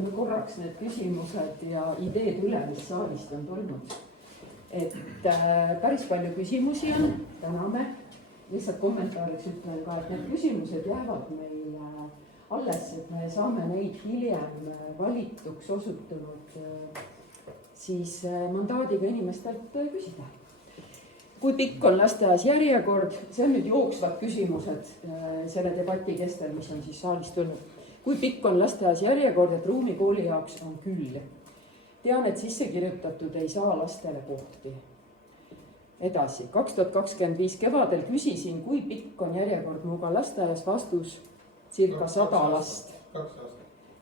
vaatame korraks need küsimused ja ideed üle, mis saalist on tulnud. Et päris palju küsimusi on, täname. Lihtsalt kommentaariks ütlen ka, et need küsimused jäävad meile alles, et me saame neid hiljem valituks osutunud siis mandaadiga inimestelt küsida. Kui pikk on lasteaias järjekord? See on nüüd jooksvad küsimused selle debati kestel, mis on siis saalist tulnud. Kui pikk on lasteaias järjekord, et ruumikooli jaoks on küll. Tean, et sisse kirjutatud ei saa lastele kohti. Edasi, 2025 kevadel küsisin, kui pikk on järjekord Muuga lasteaias, vastus circa 100 last.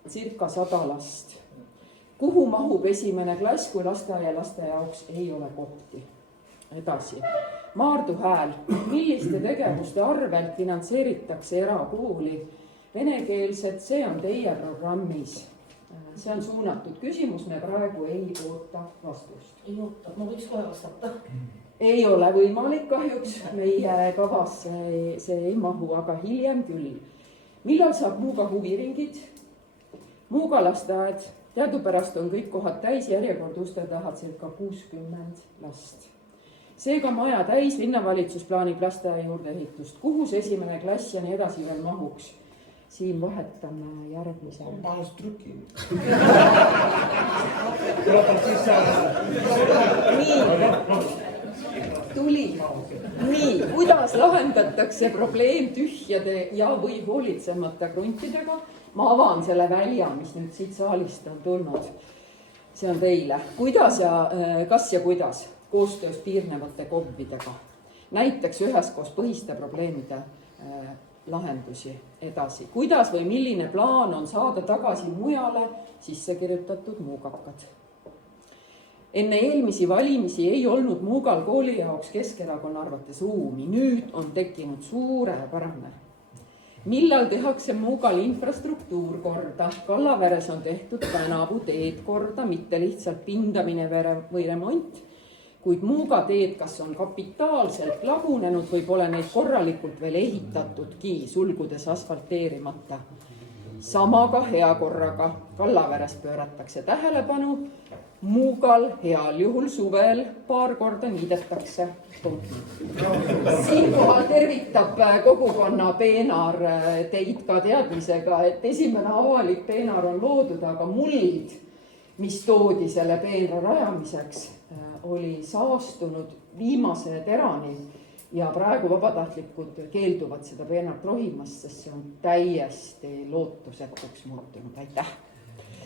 Circa 100 last. Kuhu mahub esimene klass, kui laste jaoks ei ole kohti? Edasi. Maardu Hääl. Milliste tegevuste arvelt finantseeritakse erakooli? Venekeelset, see on teie programmis. See on suunatud küsimus, me praegu ei oota vastust. Ei oota, ma võiks kohe vastata. Ei ole võimalik kahjuks, meie kavas see ei mahu, aga hiljem küll. Millal saab Muuga huviringid? Muuga lasteaed, teadupärast on kõik kohad täis, järjekord uste taha circa 60 last. Seega maja täis, linnavalitsus plaanib lasteaia juurde ehitust. Kuhus esimene klass ja nii edasi veel mahuks? Siin vahetame järgmise. On panus trüki. Tuli. Nii, kuidas lahendatakse probleem tühjade ja või hoolitsemata kruntidega? Ma avan selle välja, mis nüüd siit saalist on tulnud. See on teile. Kuidas ja kas ja kuidas koostöös piirnevate KOV-idega? Näiteks üheskoos põhiste probleemide lahendusi edasi. Kuidas või milline plaan on saada tagasi mujale sisse kirjutatud muugakad? Enne eelmisi valimisi ei olnud Muugal kooli jaoks Keskerakonna arvates ruumi. Nüüd on tekkinud suurepärane. Millal tehakse Muugal infrastruktuur korda? Kallaveres on tehtud tänavu teed korda, mitte lihtsalt pindamine või remont, kuid Muuga teed, kas on kapitaalselt lagunenud või pole neid korralikult veel ehitatudki, sulgudes asfalteerimata. Samaga hea korraga. Kallaveres pööratakse tähelepanu, Muugal heal juhul suvel paar korda niidetakse. Siinkohal tervitab kogukonna peenar teid ka teadmisega, et esimene avalik peenar on loodud, aga muld, mis toodi selle peenra rajamiseks, oli saastunud viimase terani ja praegu vabatahtlikud keelduvad seda peenart rohimast, sest see on täiesti lootusetuks muutunud. Aitäh!